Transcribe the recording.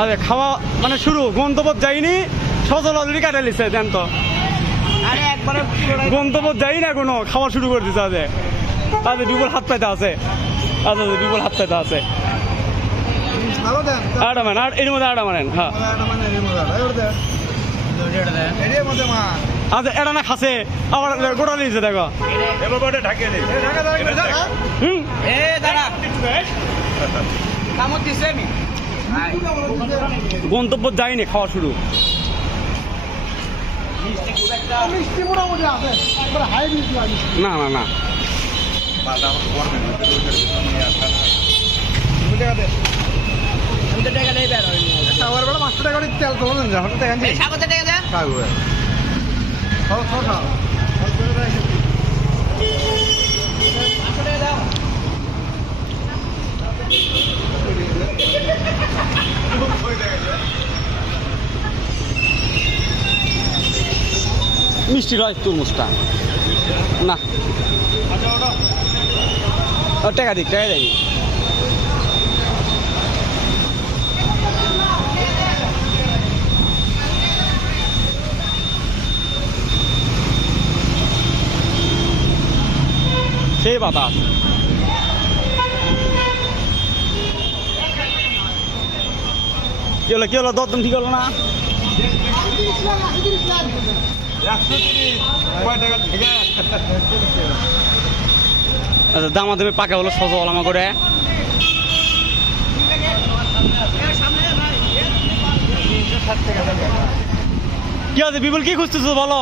আরে খাওয়া মানে শুরু গন্তব্য যাইনি সজল অলরেডি কাটে লিছে দেন তো গন্তব্য যাই না কোনো খাওয়া শুরু করে দিচ্ছে আজে আজে বিপুল হাত পাইতে আছে আচ্ছা বিপুল হাত পাইতে আছে আটা মান আর এর মধ্যে আটা মানেন হ্যাঁ আচ্ছা এটা না খাসে আবার গোটা দিয়েছে দেখো গন্তব্য যায়নি খাওয়া শুরু না না না মিষ্টি রয় তরমুজটা না টাকা দিক টাকা দেয় সেই বাতাস কি হলো দরদাম ঠিক হলো না আচ্ছা দামা দেবে পাকা হলো সজল আমা করে কি আছে বিপুল কি খুঁজতেছো বলো